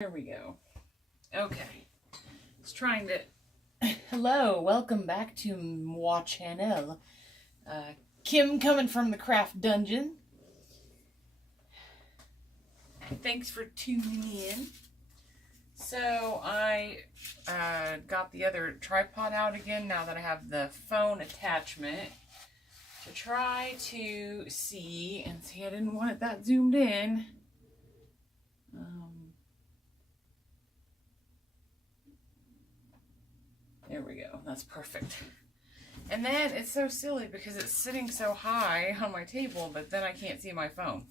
There we go. Okay. It's trying to... Hello, welcome back to my channel. Kim coming from the craft dungeon. Thanks for tuning in. So I got the other tripod out again now that I have the phone attachment to try to see, and see I didn't want it that zoomed in. There we go. That's perfect. And then it's so silly because it's sitting so high on my table, but then I can't see my phone.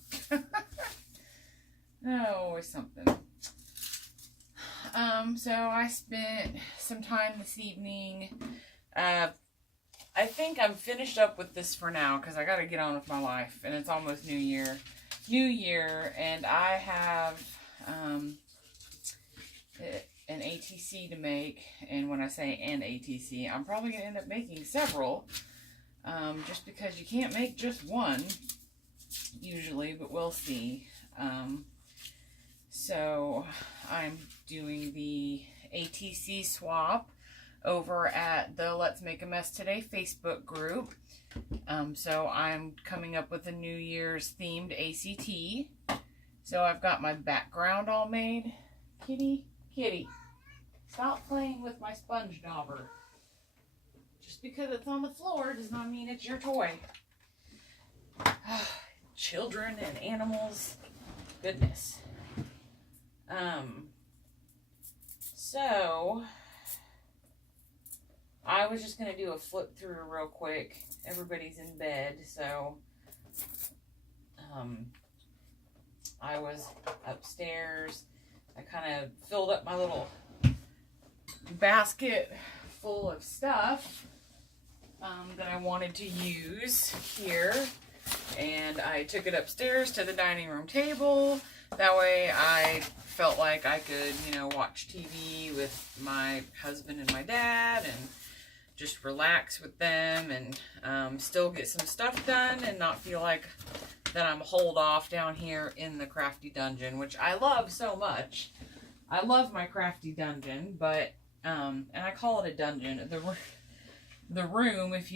Oh, always something. So I spent some time this evening. I think I'm finished up with this for now because I got to get on with my life, and it's almost New Year, and I have an ATC to make. And when I say an ATC, I'm probably going to end up making several, just because you can't make just one usually, but we'll see. So I'm doing the ATC swap over at the Let's Make a Mess Today Facebook group. So I'm coming up with a New Year's themed ACT. So I've got my background all made. Kitty, stop playing with my sponge dauber. Just because it's on the floor does not mean it's your toy. Children and animals. Goodness. So I was just going to do a flip through real quick. Everybody's in bed, so I was upstairs. I kind of filled up my little basket full of stuff that I wanted to use here, and I took it upstairs to the dining room table. That way I felt like I could, watch TV with my husband and my dad and just relax with them, and still get some stuff done and not feel like that I'm holed off down here in the crafty dungeon, which I love so much. I love my crafty dungeon, but and I call it a dungeon. The room, if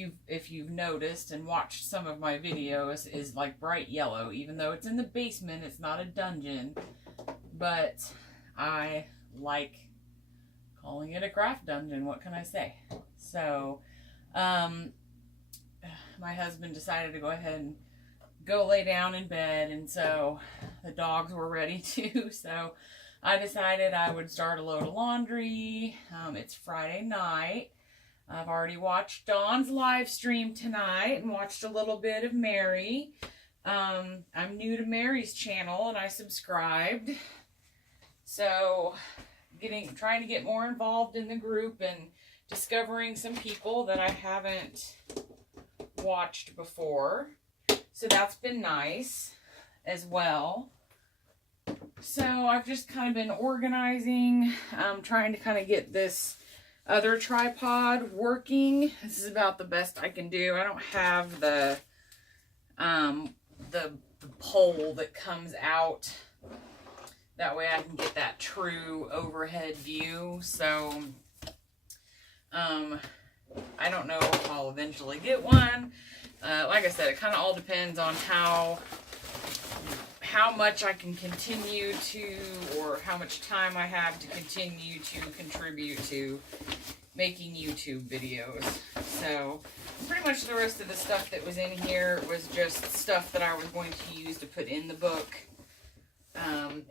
you've noticed and watched some of my videos, is like bright yellow. Even though it's in the basement, it's not a dungeon. But I like calling it a craft dungeon. What can I say? So, my husband decided to go ahead and go lay down in bed, and so the dogs were ready too. So I decided I would start a load of laundry. It's Friday night. I've already watched Dawn's live stream tonight and watched a little bit of Mary. I'm new to Mary's channel and I subscribed. So trying to get more involved in the group and discovering some people that I haven't watched before. So that's been nice as well. So I've just kind of been organizing, trying to kind of get this other tripod working. This is about the best I can do. I don't have the pole that comes out. That way I can get that true overhead view. So I don't know if I'll eventually get one. Like I said, it kind of all depends on how much I can continue to, or how much time I have to continue to contribute to making YouTube videos. So pretty much the rest of the stuff that was in here was just stuff that I was going to use to put in the book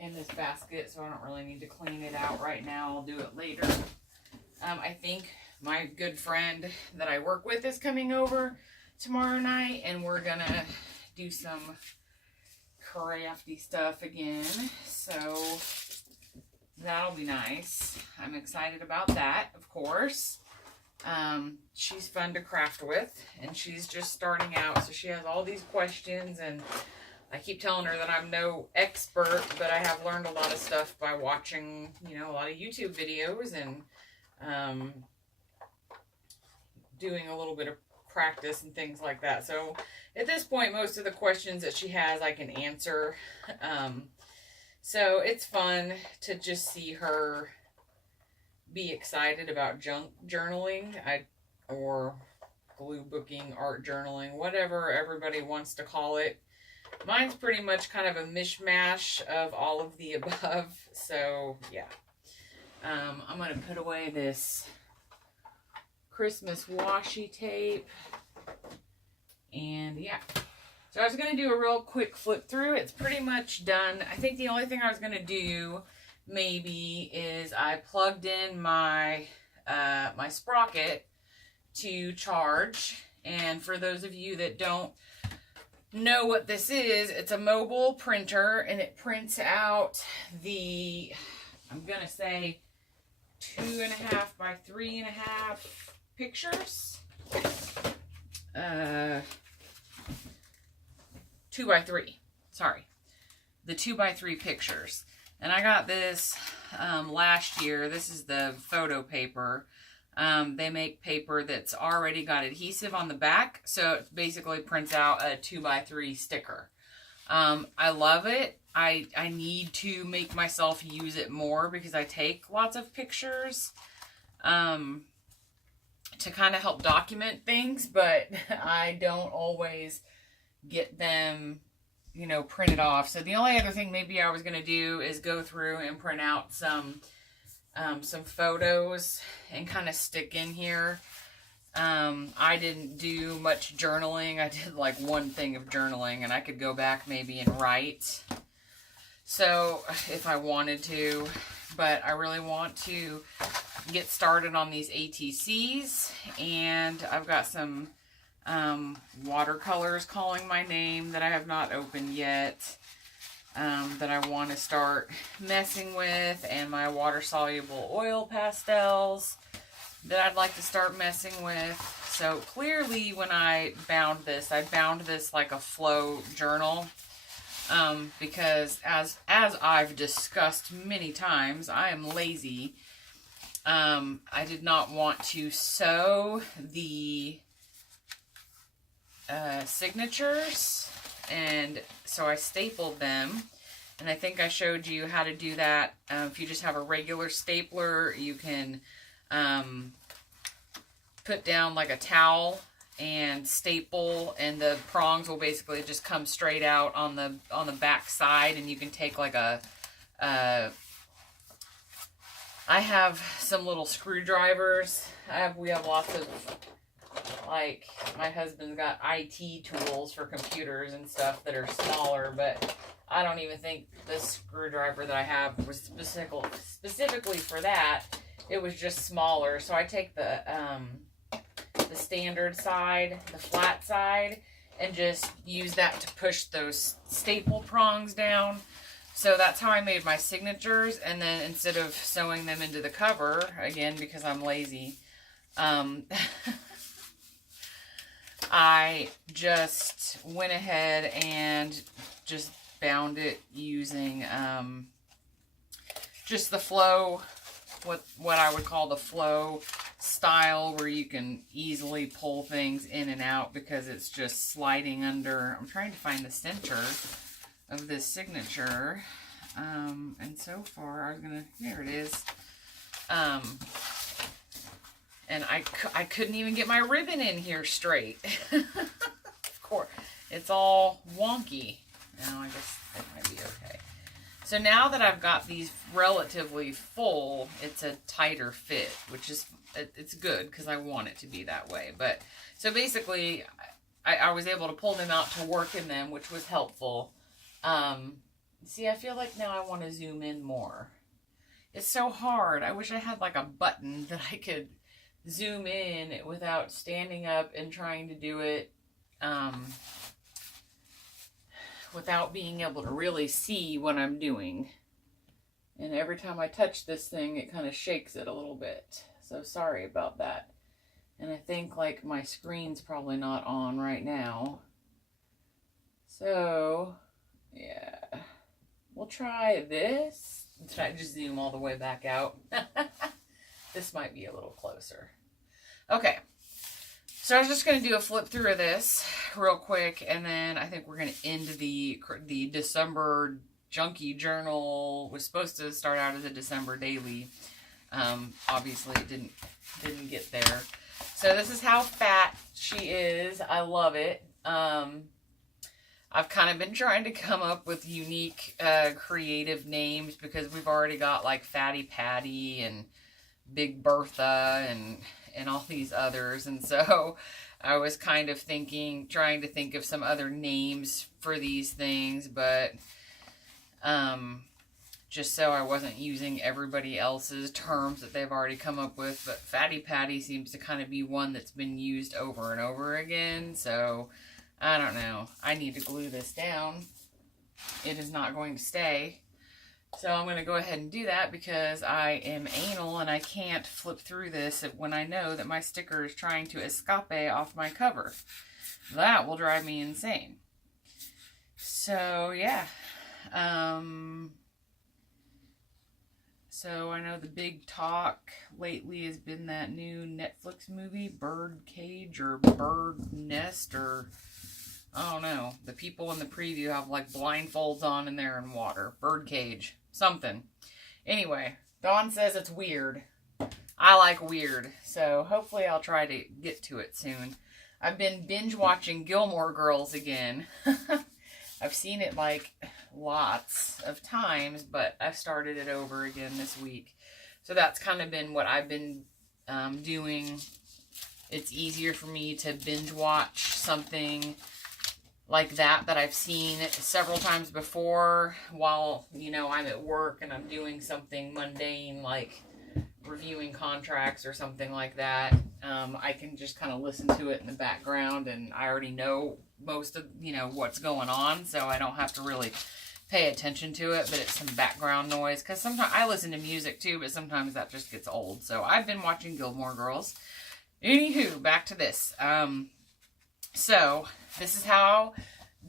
in this basket, so I don't really need to clean it out right now. I'll do it later. I think my good friend that I work with is coming over tomorrow night, and we're gonna do some crafty stuff again, so that'll be nice. I'm excited about that, of course. She's fun to craft with, and she's just starting out, so she has all these questions, and I keep telling her that I'm no expert, but I have learned a lot of stuff by watching, a lot of YouTube videos and doing a little bit of practice and things like that. So at this point, most of the questions that she has I can answer. So it's fun to just see her be excited about journaling, or glue booking, art journaling, whatever everybody wants to call it. Mine's pretty much kind of a mishmash of all of the above. So yeah, I'm going to put away this Christmas washi tape. And yeah, so I was going to do a real quick flip through. It's pretty much done. I think the only thing I was going to do maybe is I plugged in my my sprocket to charge. And for those of you that don't know what this is, it's a mobile printer, and it prints out the, I'm gonna say 2.5 by 3.5 pictures. 2 by 3, sorry, the 2 by 3 pictures. And I got this last year. This is the photo paper. They make paper that's already got adhesive on the back, so it basically prints out a 2 by 3 sticker. I love it. I need to make myself use it more because I take lots of pictures to kind of help document things, but I don't always get them, you know, printed off. So the only other thing maybe I was going to do is go through and print out some photos and kind of stick in here. I didn't do much journaling. I did like one thing of journaling, and I could go back maybe and write. So if I wanted to, but I really want to get started on these ATCs, and I've got some watercolors calling my name that I have not opened yet. That I want to start messing with, and my water-soluble oil pastels that I'd like to start messing with. So clearly when I bound this like a flow journal, because as I've discussed many times, I am lazy. I did not want to sew the signatures, and so I stapled them, and I think I showed you how to do that. If you just have a regular stapler, you can put down like a towel and staple, and the prongs will basically just come straight out on the back side, and you can take like a I have some little screwdrivers. We have lots of, like, my husband's got IT tools for computers and stuff that are smaller, but I don't even think this screwdriver that I have was specifically for that. It was just smaller. So I take the standard side, the flat side, and just use that to push those staple prongs down. So that's how I made my signatures. And then instead of sewing them into the cover, again, because I'm lazy, I just went ahead and just bound it using just the flow, what I would call the flow style, where you can easily pull things in and out because it's just sliding under. I'm trying to find the center of this signature, and so far I was gonna, there it is. And I couldn't even get my ribbon in here straight. Of course, it's all wonky. Now I guess that might be okay. So now that I've got these relatively full, it's a tighter fit, which is, it's good because I want it to be that way. But so basically, I was able to pull them out to work in them, which was helpful. See, I feel like now I want to zoom in more. It's so hard. I wish I had like a button that I could zoom in without standing up and trying to do it without being able to really see what I'm doing. And every time I touch this thing, it kind of shakes it a little bit. So sorry about that. And I think like my screen's probably not on right now. So yeah, we'll try this. Should I just zoom all the way back out? This might be a little closer. Okay, so I was just going to do a flip through of this real quick, and then I think we're going to end the December Junki Journal was supposed to start out as a December daily. Obviously it didn't get there. So this is how fat she is. I love it. I've kind of been trying to come up with unique, creative names because we've already got like Fatty Patty and Big Bertha and all these others. And so I was kind of trying to think of some other names for these things, but just so I wasn't using everybody else's terms that they've already come up with. But Fatty Patty seems to kind of be one that's been used over and over again. So I don't know. I need to glue this down. It is not going to stay. So I'm going to go ahead and do that because I am anal and I can't flip through this when I know that my sticker is trying to escape off my cover. That will drive me insane. So yeah. So I know the big talk lately has been that new Netflix movie, Bird Cage or Bird Nest, or I don't know. The people in the preview have like blindfolds on and they're in water. Bird Cage. Something. Anyway, Dawn says it's weird. I like weird. So hopefully I'll try to get to it soon. I've been binge watching Gilmore Girls again. I've seen it like lots of times, but I've started it over again this week. So that's kind of been what I've been doing. It's easier for me to binge watch something like that I've seen several times before while, you know, I'm at work and I'm doing something mundane like reviewing contracts or something like that. I can just kind of listen to it in the background and I already know most of, you know, what's going on, so I don't have to really pay attention to it, but it's some background noise, because sometimes I listen to music too, but sometimes that just gets old. So I've been watching Gilmore Girls. Anywho, back to this. So this is how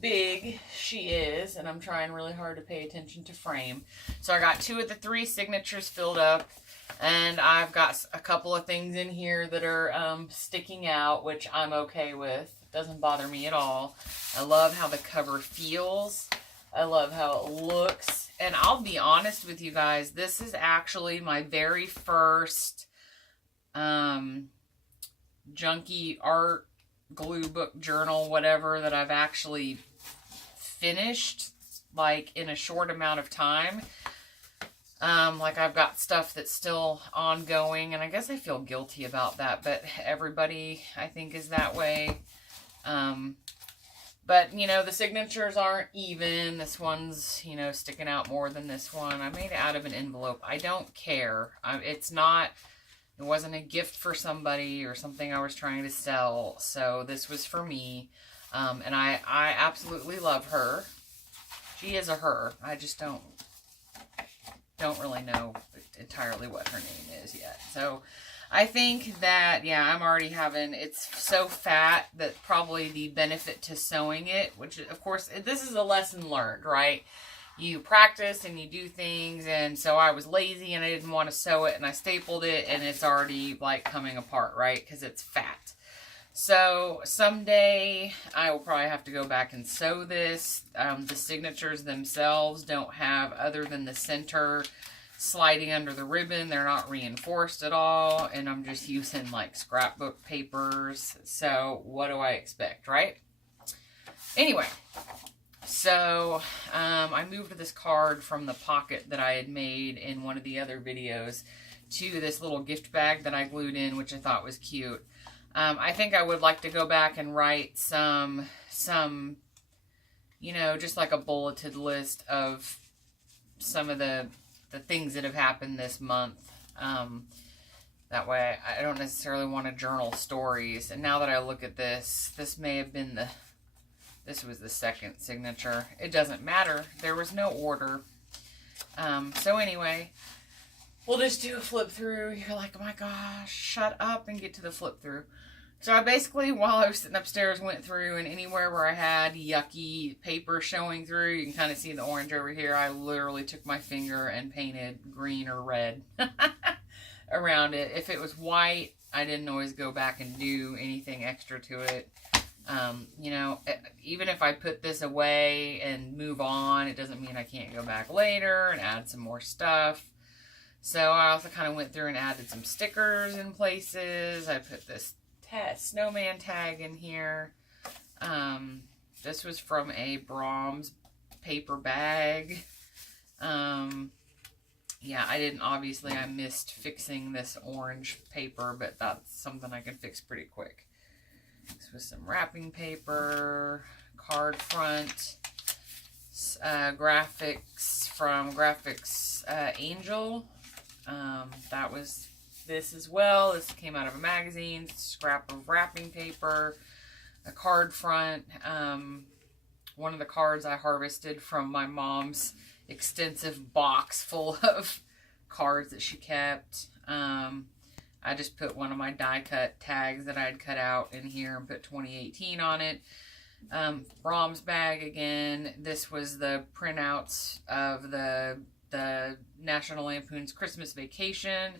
big she is, and I'm trying really hard to pay attention to frame. So I got 2 of the 3 signatures filled up, and I've got a couple of things in here that are sticking out, which I'm okay with. Doesn't bother me at all. I love how the cover feels. I love how it looks. And I'll be honest with you guys, this is actually my very first junky art glue book journal, whatever, that I've actually finished like in a short amount of time. Like I've got stuff that's still ongoing, and I guess I feel guilty about that, but everybody I think is that way. But you know, the signatures aren't even. This one's, you know, sticking out more than this one. I made it out of an envelope. I don't care. It wasn't a gift for somebody or something I was trying to sell. So this was for me. And I absolutely love her. She is a her. I just don't really know entirely what her name is yet. So I think that, yeah, I'm already having, it's so fat that probably the benefit to sewing it, which of course, this is a lesson learned, right? You practice and you do things, and so I was lazy and I didn't want to sew it, and I stapled it, and it's already like coming apart, right? Because it's fat. So someday I will probably have to go back and sew this. The signatures themselves don't have, other than the center sliding under the ribbon, they're not reinforced at all, and I'm just using like scrapbook papers. So what do I expect, right? Anyway, so I moved this card from the pocket that I had made in one of the other videos to this little gift bag that I glued in, which I thought was cute. I think I would like to go back and write some, you know, just like a bulleted list of some of the things that have happened this month. That way I don't necessarily want to journal stories. And now that I look at this, this may have been this was the second signature. It doesn't matter. There was no order. So anyway, we'll just do a flip through. You're like, oh my gosh, shut up and get to the flip through. So I basically, while I was sitting upstairs, went through, and anywhere where I had yucky paper showing through, you can kind of see the orange over here, I literally took my finger and painted green or red around it. If it was white, I didn't always go back and do anything extra to it. You know, even if I put this away and move on, it doesn't mean I can't go back later and add some more stuff. So I also kind of went through and added some stickers in places. I put this snowman tag in here. This was from a Brahms paper bag. Yeah, obviously I missed fixing this orange paper, but that's something I can fix pretty quick. This was some wrapping paper, card front, graphics from Graphics Angel. That was this as well. This came out of a magazine, scrap of wrapping paper, a card front. One of the cards I harvested from my mom's extensive box full of cards that she kept. I just put one of my die cut tags that I'd cut out in here and put 2018 on it. Brahms bag again. This was the printouts of the National Lampoon's Christmas Vacation.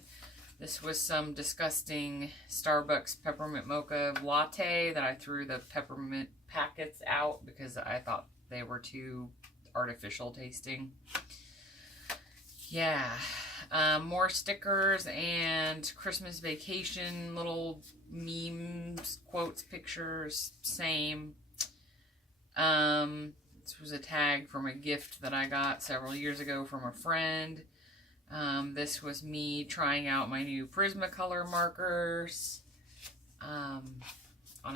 This was some disgusting Starbucks peppermint mocha latte that I threw the peppermint packets out because I thought they were too artificial tasting. Yeah. More stickers and Christmas Vacation little memes, quotes, pictures, same. This was a tag from a gift that I got several years ago from a friend. This was me trying out my new Prismacolor markers on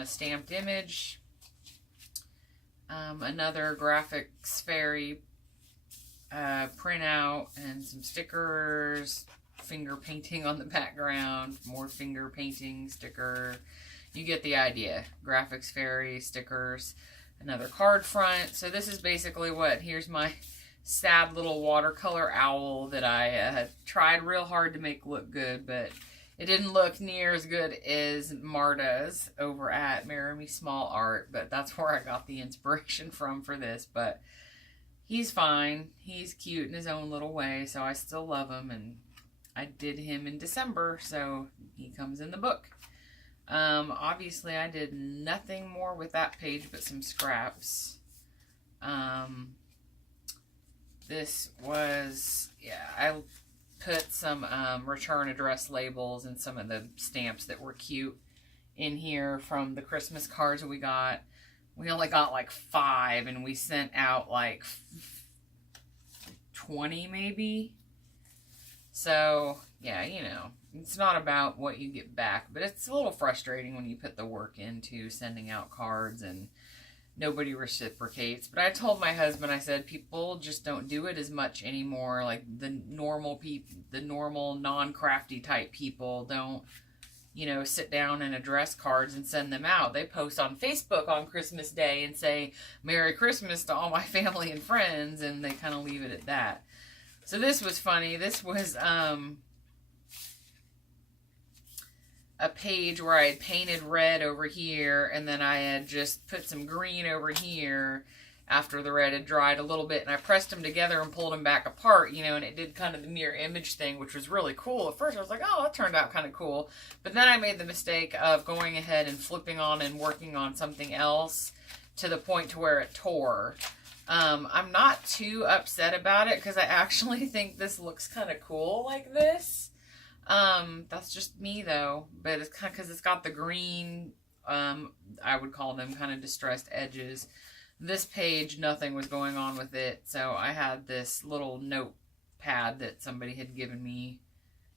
a stamped image. Another Graphics Fairy printout and some stickers, finger painting on the background, more finger painting sticker. You get the idea. Graphics Fairy stickers, another card front. So this is basically here's my sad little watercolor owl that I tried real hard to make look good, but it didn't look near as good as Marta's over at Marry Me Small Art, but that's where I got the inspiration from for this. But he's fine. He's cute in his own little way, so I still love him, and I did him in December, so he comes in the book. Obviously, I did nothing more with that page but some scraps. This was, yeah, I put some return address labels and some of the stamps that were cute in here from the Christmas cards we got. We only got like 5, and we sent out like 20 maybe. So, yeah, you know, it's not about what you get back, but it's a little frustrating when you put the work into sending out cards and nobody reciprocates. But I told my husband, I said, people just don't do it as much anymore. Like the normal people, the normal non-crafty type people don't, you know, sit down and address cards and send them out. They post on Facebook on Christmas Day and say, Merry Christmas to all my family and friends, and they kind of leave it at that. So this was funny. This was a page where I had painted red over here, and then I had just put some green over here after the red had dried a little bit, and I pressed them together and pulled them back apart, you know, and it did kind of the mirror image thing, which was really cool. At first I was like, oh, that turned out kind of cool. But then I made the mistake of going ahead and flipping on and working on something else to the point to where it tore. I'm not too upset about it because I actually think this looks kind of cool like this. That's just me though, but it's kind of because it's got the green, I would call them kind of distressed edges. This page, nothing was going on with it, so I had this little notepad that somebody had given me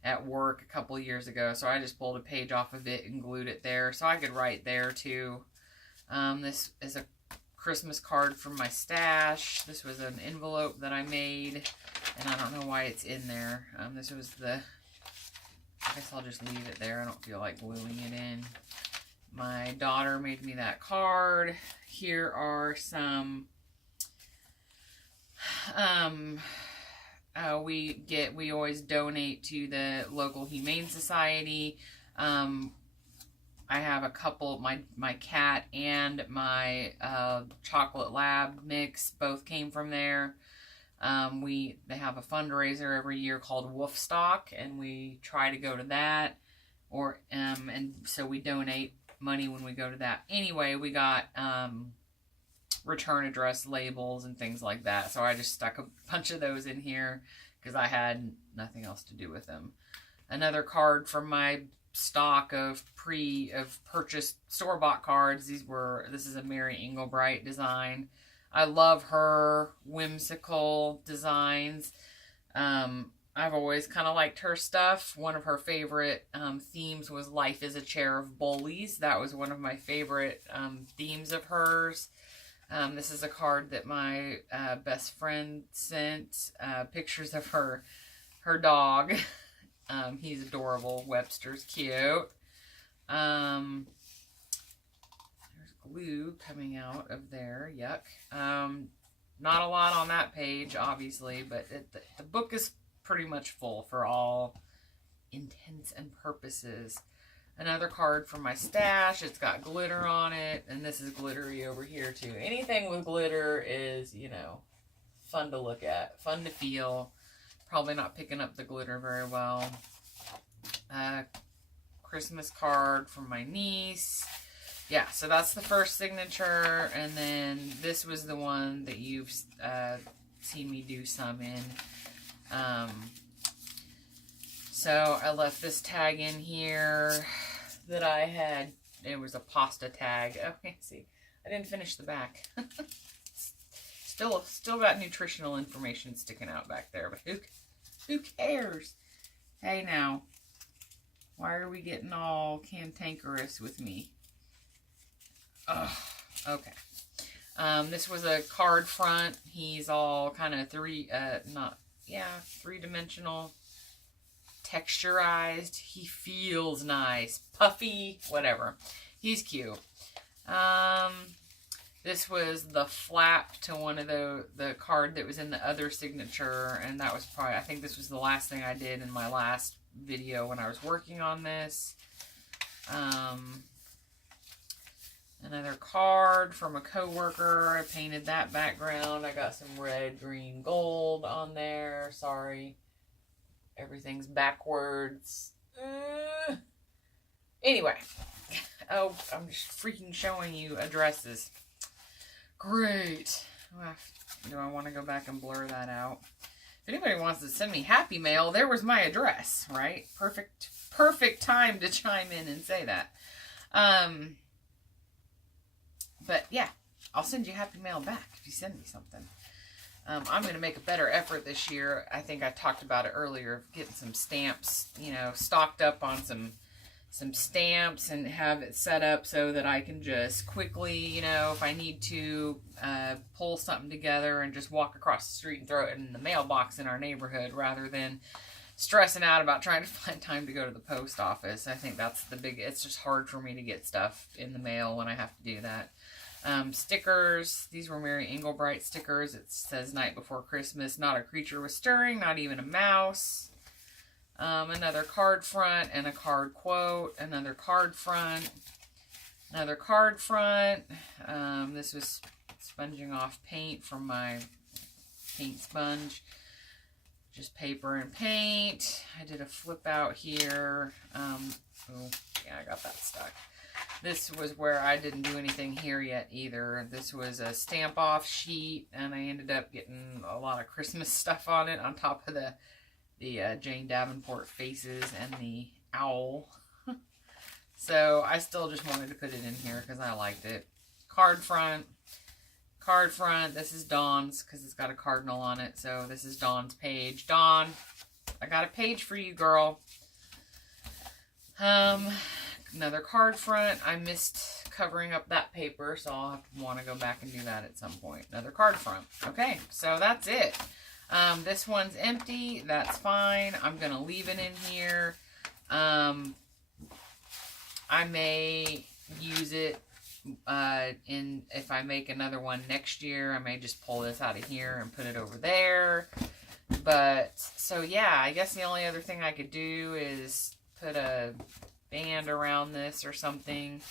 at work a couple years ago, so I just pulled a page off of it and glued it there so I could write there too. This is a Christmas card from my stash. This was an envelope that I made, and I don't know why it's in there. This was the... I guess I'll just leave it there. I don't feel like gluing it in. My daughter made me that card. Here are some... we always donate to the local Humane Society. I have a couple, my cat and my chocolate lab mix both came from there. They have a fundraiser every year called Wolfstock, and we try to go to that, and so we donate money when we go to that. Anyway, we got return address labels and things like that. So I just stuck a bunch of those in here because I had nothing else to do with them. Another card from my stock of purchased store-bought cards. This is a Mary Englebright design. I love her whimsical designs. I've always kind of liked her stuff. One of her favorite themes was Life is a Chair of Bullies. That was one of my favorite themes of hers. This is a card that my best friend sent, pictures of her dog. He's adorable. Webster's cute. There's glue coming out of there. Yuck. Not a lot on that page, obviously, but the book is pretty much full for all intents and purposes. Another card from my stash. It's got glitter on it, and this is glittery over here too. Anything with glitter is, you know, fun to look at, fun to feel. Probably not picking up the glitter very well. Christmas card from my niece. Yeah, so that's the first signature, and then this was the one that you've seen me do some in. So I left this tag in here that I had. It was a pasta tag. Oh, see, I didn't finish the back. Still got nutritional information sticking out back there, but who cares? Hey now, why are we getting all cantankerous with me? Ugh, okay. This was a card front. He's all kind of three-dimensional, texturized. He feels nice, puffy, whatever. He's cute. This was the flap to one of the card that was in the other signature, and that was probably, I think this was the last thing I did in my last video when I was working on this. Another card from a coworker. I painted that background. I got some red, green, gold on there. Sorry. Everything's backwards. Anyway. Oh, I'm just freaking showing you addresses. Great. Do I want to go back and blur that out? If anybody wants to send me happy mail, there was my address, right? Perfect time to chime in and say that. But yeah, I'll send you happy mail back if you send me something. I'm going to make a better effort this year. I think I talked about it earlier, getting some stamps, you know, stocked up on some stamps and have it set up so that I can just quickly, you know, if I need to pull something together and just walk across the street and throw it in the mailbox in our neighborhood rather than stressing out about trying to find time to go to the post office. I think that's it's just hard for me to get stuff in the mail when I have to do that. Stickers. These were Mary Englebright stickers. It says Night Before Christmas. Not a creature was stirring, not even a mouse. Another card front and a card quote. Another card front. Another card front. This was sponging off paint from my paint sponge. Just paper and paint. I did a flip out here. Oh, yeah, I got that stuck. This was where I didn't do anything here yet either. This was a stamp off sheet, and I ended up getting a lot of Christmas stuff on it on top of the Jane Davenport faces and the owl. So I still just wanted to put it in here because I liked it. Card front. Card front. This is Dawn's because it's got a cardinal on it. So this is Dawn's page. Dawn, I got a page for you, girl. Another card front. I missed covering up that paper, so I'll want to go back and do that at some point. Another card front. Okay, so that's it. This one's empty. That's fine. I'm going to leave it in here. I may use it if I make another one next year. I may just pull this out of here and put it over there. But, so yeah, I guess the only other thing I could do is put a band around this or something.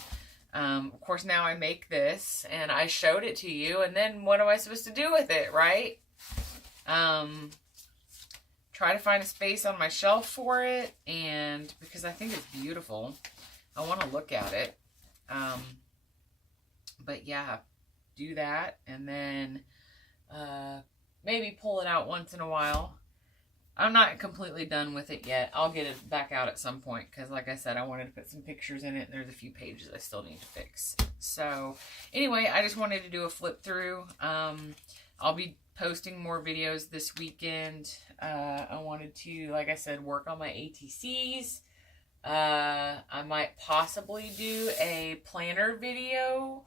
Of course, now I make this, and I showed it to you, and then what am I supposed to do with it, right? Try to find a space on my shelf for it, and because I think it's beautiful, I want to look at it. But yeah, do that, and then maybe pull it out once in a while. I'm not completely done with it yet. I'll get it back out at some point because, like I said, I wanted to put some pictures in it, and there's a few pages I still need to fix. So anyway, I just wanted to do a flip through. I'll be posting more videos this weekend. I wanted to, like I said, work on my ATCs. I might possibly do a planner video.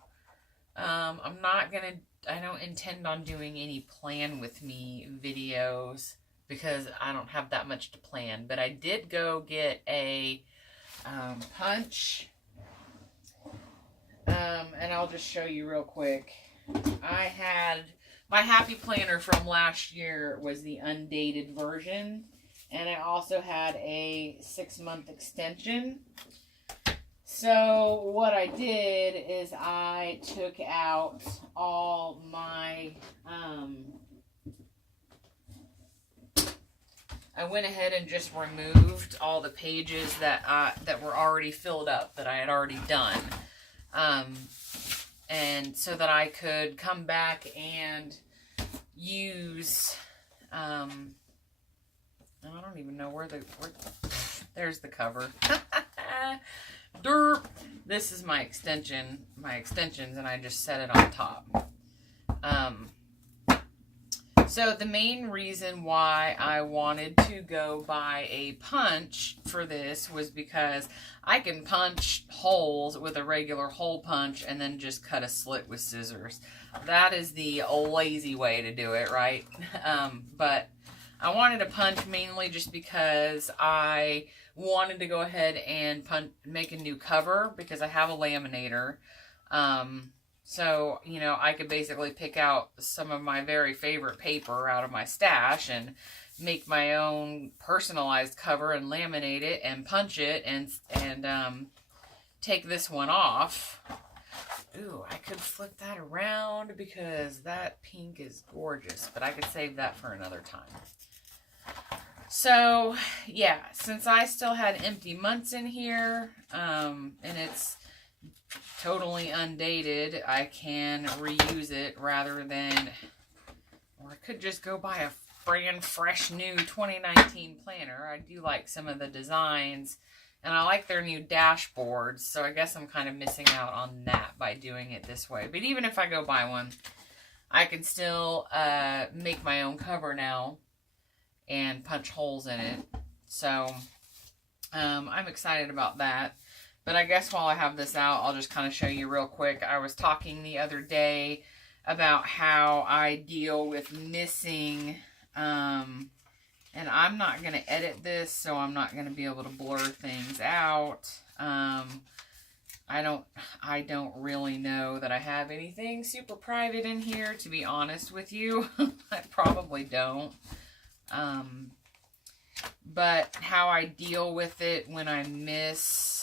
I don't intend on doing any plan with me videos because I don't have that much to plan. But I did go get a punch. And I'll just show you real quick. I had my happy planner from last year was the undated version. And I also had a 6-month extension. So what I did is I took out all my, I went ahead and just removed all the pages that were already filled up, that I had already done. And so that I could come back and use, and I don't even know where there's the cover. Derp. This is my extensions, and I just set it on top. So the main reason why I wanted to go buy a punch for this was because I can punch holes with a regular hole punch and then just cut a slit with scissors. That is the lazy way to do it, right? But I wanted a punch mainly just because I wanted to go ahead and make a new cover because I have a laminator. So, you know, I could basically pick out some of my very favorite paper out of my stash and make my own personalized cover and laminate it and punch it and take this one off. Ooh, I could flip that around because that pink is gorgeous, but I could save that for another time. So, yeah, since I still had empty months in here, and it's totally undated, I can reuse it rather than, or I could just go buy a brand fresh new 2019 planner. I do like some of the designs, and I like their new dashboards, so I guess I'm kind of missing out on that by doing it this way. But even if I go buy one, I can still make my own cover now and punch holes in it. So I'm excited about that. But I guess while I have this out, I'll just kind of show you real quick. I was talking the other day about how I deal with missing, and I'm not going to edit this, so I'm not going to be able to blur things out. I don't really know that I have anything super private in here, to be honest with you. I probably don't. But how I deal with it when I miss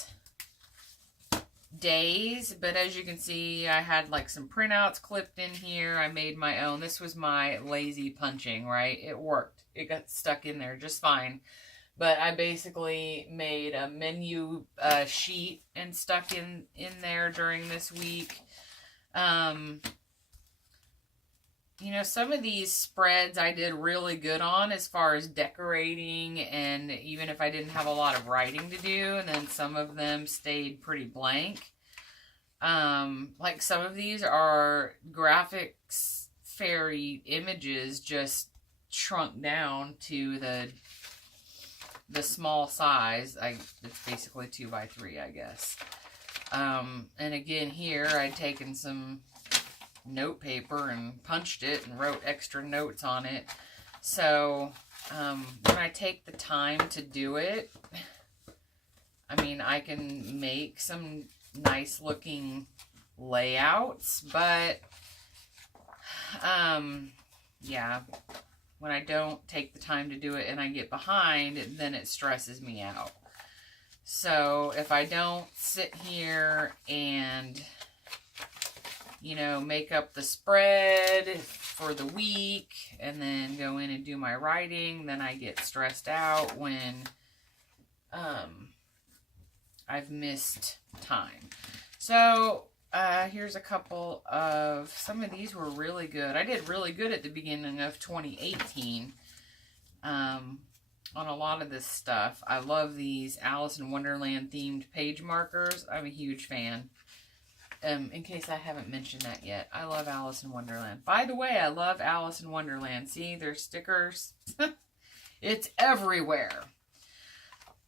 days, but as you can see, I had like some printouts clipped in here. I made my own. This was my lazy punching, right? It worked. It got stuck in there just fine. But I basically made a menu sheet and stuck in there during this week. You know, some of these spreads I did really good on as far as decorating, and even if I didn't have a lot of writing to do, and then some of them stayed pretty blank. Like some of these are graphics fairy images just shrunk down to the small size. It's basically 2x3, I guess. And again here I'd taken some note paper and punched it and wrote extra notes on it. So when I take the time to do it, I mean, I can make some nice looking layouts, but yeah, when I don't take the time to do it and I get behind, then it stresses me out. So if I don't sit here and, you know, make up the spread for the week and then go in and do my writing, then I get stressed out when I've missed time. So here's a couple of, some of these were really good. I did really good at the beginning of 2018 on a lot of this stuff. I love these Alice in Wonderland themed page markers. I'm a huge fan. In case I haven't mentioned that yet, I love Alice in Wonderland. By the way, I love Alice in Wonderland. See, there's stickers. It's everywhere.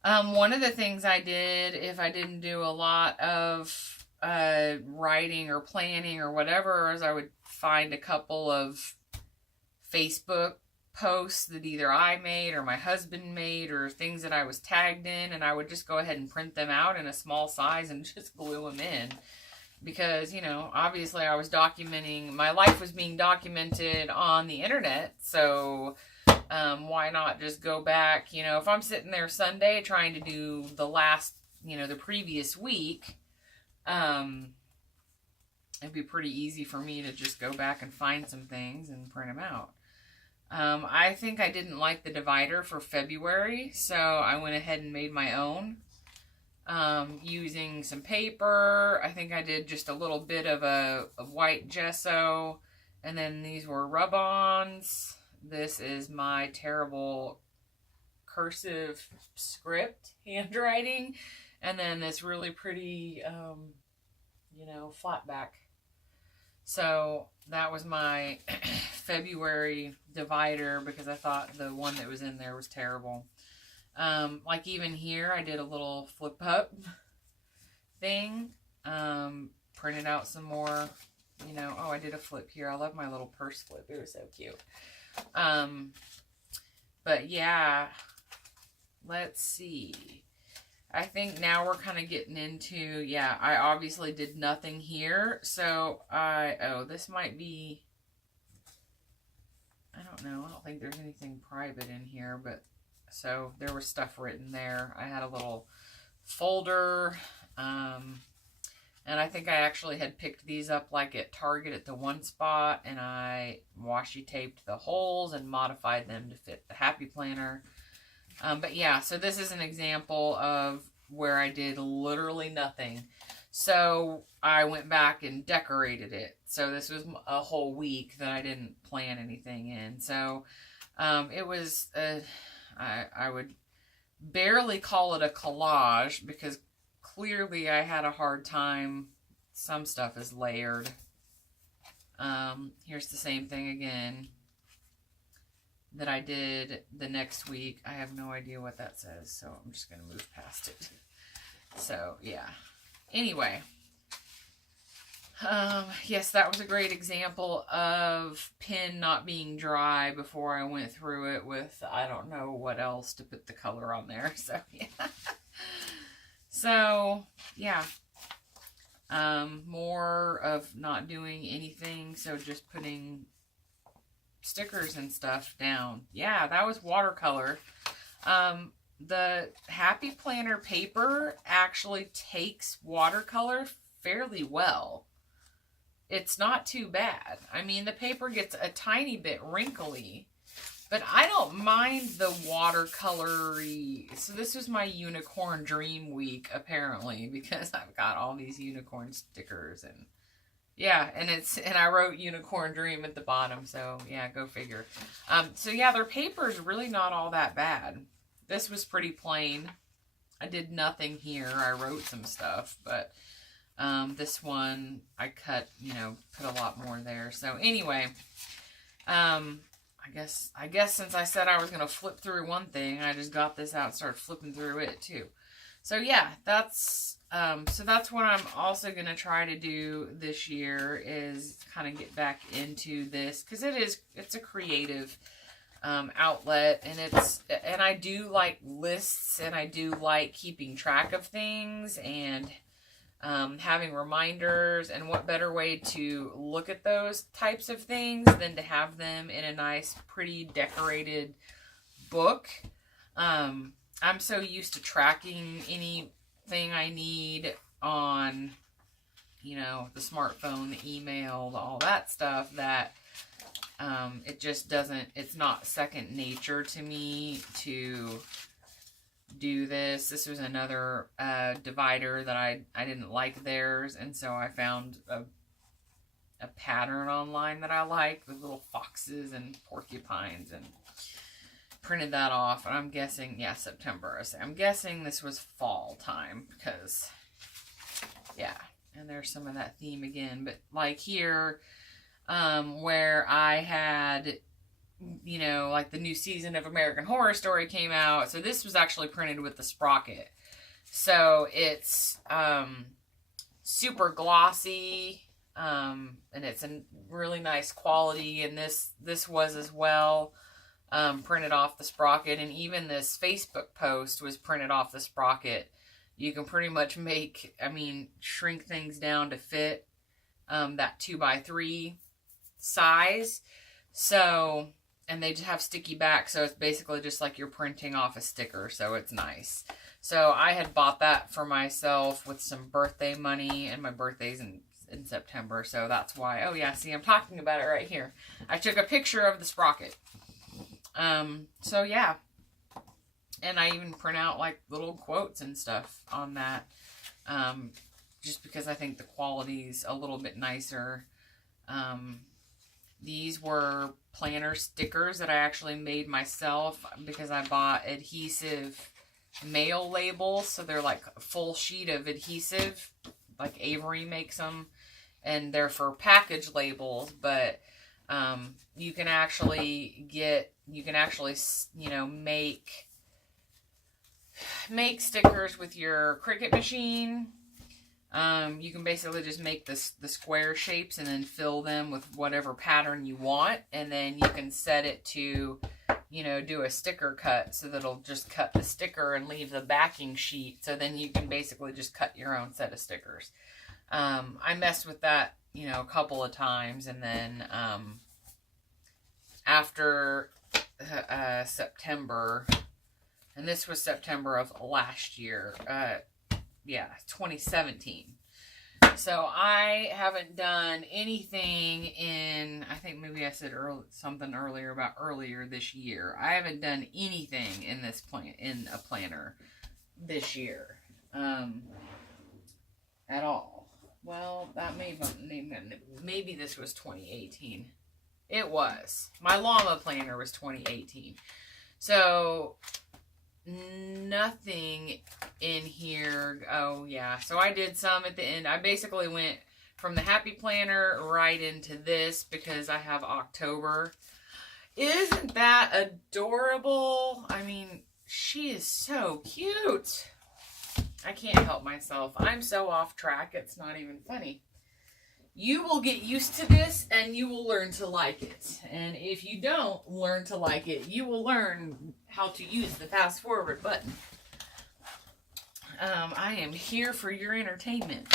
One of the things I did, if I didn't do a lot of writing or planning or whatever, is I would find a couple of Facebook posts that either I made or my husband made or things that I was tagged in, and I would just go ahead and print them out in a small size and just glue them in. Because, you know, obviously I was documenting, my life was being documented on the internet, so why not just go back, you know, if I'm sitting there Sunday trying to do the last, you know, the previous week, it'd be pretty easy for me to just go back and find some things and print them out. I think I didn't like the divider for February, so I went ahead and made my own. Using some paper. I think I did just a little bit of white gesso, and then these were rub-ons. This is my terrible cursive script handwriting, and then this really pretty, you know, flat back. So that was my February divider, because I thought the one that was in there was terrible. Like even here, I did a little flip up thing, printed out some more, you know, oh, I did a flip here. I love my little purse flip. It was so cute. But yeah, let's see. I think now we're kind of getting into, yeah, I obviously did nothing here. So oh, this might be, I don't know. I don't think there's anything private in here, but so there was stuff written there. I had a little folder, and I think I actually had picked these up like at Target at the one spot, and I washi taped the holes and modified them to fit the Happy Planner. But yeah, so this is an example of where I did literally nothing. So I went back and decorated it. So this was a whole week that I didn't plan anything in. So it was I would barely call it a collage, because clearly I had a hard time. Some stuff is layered. Here's the same thing again that I did the next week. I have no idea what that says, so I'm just going to move past it. So, yeah. Anyway. Yes, that was a great example of pen not being dry before I went through it with, I don't know what else to put the color on there. So, yeah. So, yeah. More of not doing anything, so just putting stickers and stuff down. Yeah, that was watercolor. The Happy Planner paper actually takes watercolor fairly well. It's not too bad. I mean, the paper gets a tiny bit wrinkly, but I don't mind the watercolory. So this was my Unicorn Dream Week, apparently, because I've got all these unicorn stickers, and yeah, and I wrote Unicorn Dream at the bottom, so yeah, go figure. So yeah, their paper's really not all that bad. This was pretty plain. I did nothing here. I wrote some stuff, but this one I cut, you know, put a lot more there. So anyway, I guess since I said I was going to flip through one thing, I just got this out and started flipping through it too. So yeah, that's what I'm also going to try to do this year, is kind of get back into this, because it's a creative outlet, and I do like lists, and I do like keeping track of things, and having reminders, and what better way to look at those types of things than to have them in a nice, pretty decorated book. I'm so used to tracking anything I need on, you know, the smartphone, the email, all that stuff, that it just doesn't, it's not second nature to me to do this. This was another divider that I didn't like theirs, and so I found a pattern online that I liked with little foxes and porcupines, and printed that off. And I'm guessing, yeah, September. I'm guessing this was fall time because, yeah, and there's some of that theme again. But like here, where I had, you know, like the new season of American Horror Story came out. So this was actually printed with the sprocket. So it's super glossy, and it's a really nice quality. And this was as well printed off the sprocket. And even this Facebook post was printed off the sprocket. You can pretty much make, I mean, shrink things down to fit that 2x3 size. So, and they just have sticky back, so it's basically just like you're printing off a sticker, so it's nice. So I had bought that for myself with some birthday money, and my birthday's in September, so that's why. Oh yeah, see, I'm talking about it right here. I took a picture of the sprocket. So yeah. And I even print out like little quotes and stuff on that, just because I think the quality's a little bit nicer. These were planner stickers that I actually made myself because I bought adhesive mail labels. So they're like a full sheet of adhesive, like Avery makes them, and they're for package labels. But you can actually, you know, make stickers with your Cricut machine. You can basically just make the square shapes and then fill them with whatever pattern you want. And then you can set it to, you know, do a sticker cut so that it'll just cut the sticker and leave the backing sheet. So then you can basically just cut your own set of stickers. I messed with that, you know, a couple of times. And then after September, and this was September of last year, yeah, 2017. So I haven't done anything in, I think maybe I said something earlier about earlier this year. I haven't done anything in this in a planner this year, at all. Well, that maybe this was 2018. It was. My llama planner was 2018. So nothing in here. Oh yeah, so I did some at the end. I basically went from the happy planner right into this because I have October. Isn't that adorable? I mean, she is so cute. I can't help myself. I'm so off track, it's not even funny. You will get used to this and you will learn to like it. And if you don't learn to like it, you will learn how to use the fast forward button. I am here for your entertainment.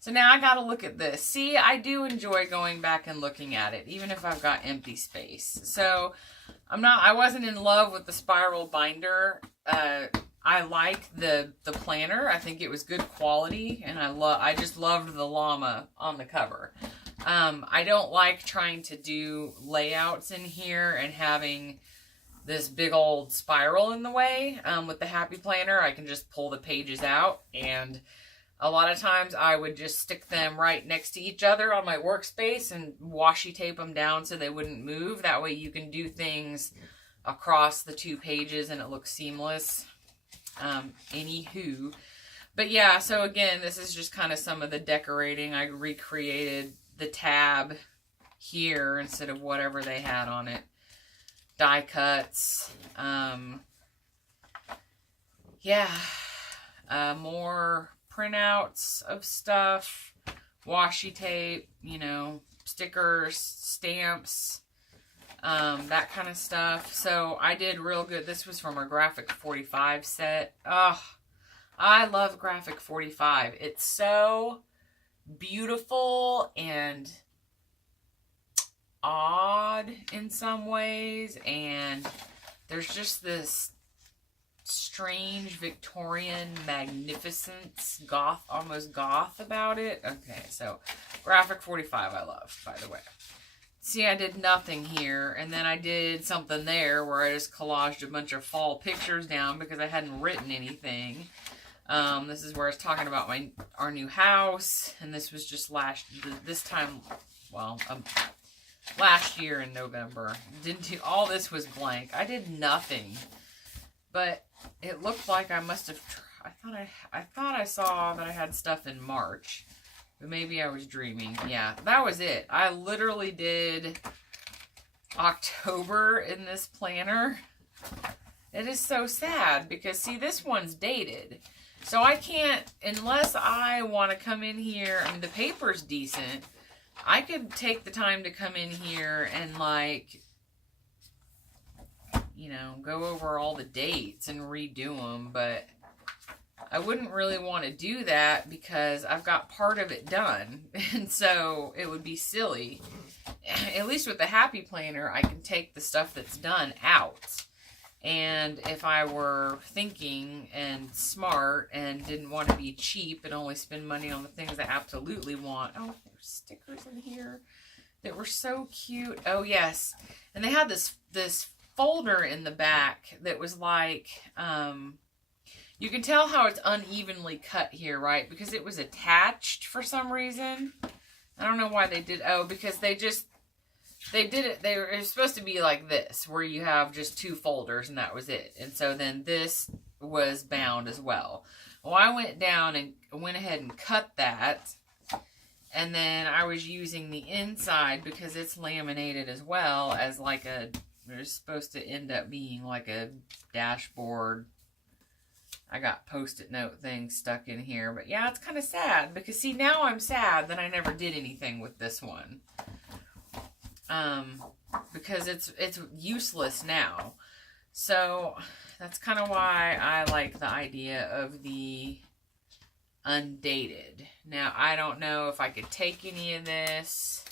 So now I gotta look at this. See, I do enjoy going back and looking at it, even if I've got empty space. So I wasn't in love with the spiral binder. I like the planner. I think it was good quality, and I just loved the llama on the cover. I don't like trying to do layouts in here and having this big old spiral in the way. With the happy planner, I can just pull the pages out, and a lot of times I would just stick them right next to each other on my workspace and washi tape them down so they wouldn't move. That way you can do things across the two pages and it looks seamless. Anywho, but yeah, so again, this is just kind of some of the decorating. I recreated the tab here instead of whatever they had on it. Die cuts. Yeah. More printouts of stuff. Washi tape, you know, stickers, stamps. That kind of stuff. So I did real good. This was from a Graphic 45 set. Oh, I love Graphic 45. It's so beautiful and odd in some ways. And there's just this strange Victorian magnificence, almost goth about it. Okay, so Graphic 45 I love, by the way. see, I did nothing here, and then I did something there where I just collaged a bunch of fall pictures down because I hadn't written anything. This is where I was talking about our new house, and this was just last year in November. Didn't do, all this was blank. I did nothing, but it looked like I must have. I thought I saw that I had stuff in March, but maybe I was dreaming. Yeah, that was it. I literally did October in this planner. It is so sad because, see, this one's dated. So I can't, unless I want to come in here, I mean, the paper's decent. I could take the time to come in here and, like, you know, go over all the dates and redo them, but I wouldn't really want to do that because I've got part of it done, and so it would be silly. At least with the Happy Planner, I can take the stuff that's done out. And if I were thinking and smart and didn't want to be cheap and only spend money on the things I absolutely want. Oh, there's stickers in here that were so cute. Oh, yes. And they had this folder in the back that was like, you can tell how it's unevenly cut here, right? Because it was attached for some reason. I don't know why they did. Oh, because they did it. It was supposed to be like this, where you have just two folders and that was it. And so then this was bound as well. Well, I went down and went ahead and cut that. And then I was using the inside because it's laminated as well as like it's supposed to end up being like a dashboard. I got Post-it note things stuck in here. But yeah, it's kind of sad because, see, now I'm sad that I never did anything with this one. Because it's useless now. So that's kind of why I like the idea of the undated. Now, I don't know if I could take any of this.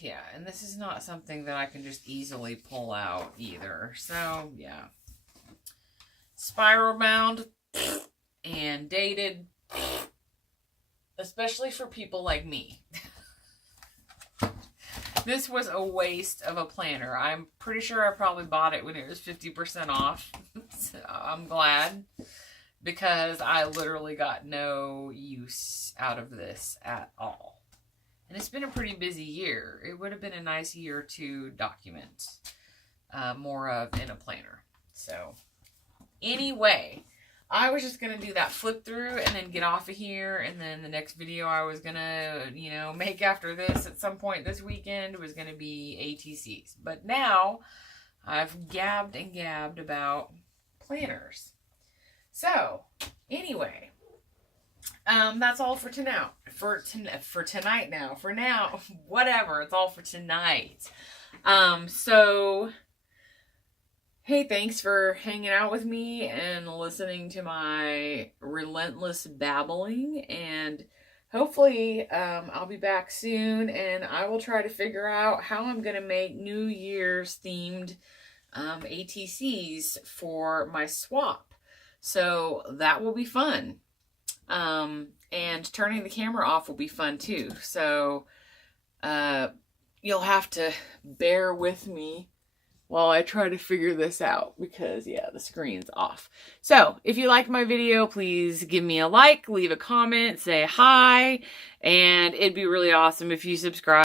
Yeah, and this is not something that I can just easily pull out either. So, yeah. Spiral bound and dated, especially for people like me. This was a waste of a planner. I'm pretty sure I probably bought it when it was 50% off. So I'm glad, because I literally got no use out of this at all. And it's been a pretty busy year. It would have been a nice year to document more of in a planner. So anyway, I was just going to do that flip through and then get off of here. And then the next video I was going to, you know, make after this at some point this weekend was going to be ATCs. But now I've gabbed and gabbed about planners. So anyway, that's all for tonight. For tonight now. For now, whatever. It's all for tonight. So hey, thanks for hanging out with me and listening to my relentless babbling. And hopefully I'll be back soon, and I will try to figure out how I'm going to make New Year's themed ATCs for my swap. So that will be fun. And turning the camera off will be fun too. So you'll have to bear with me while I try to figure this out, because yeah, the screen's off. So if you like my video, please give me a like, leave a comment, say hi, and it'd be really awesome if you subscribe.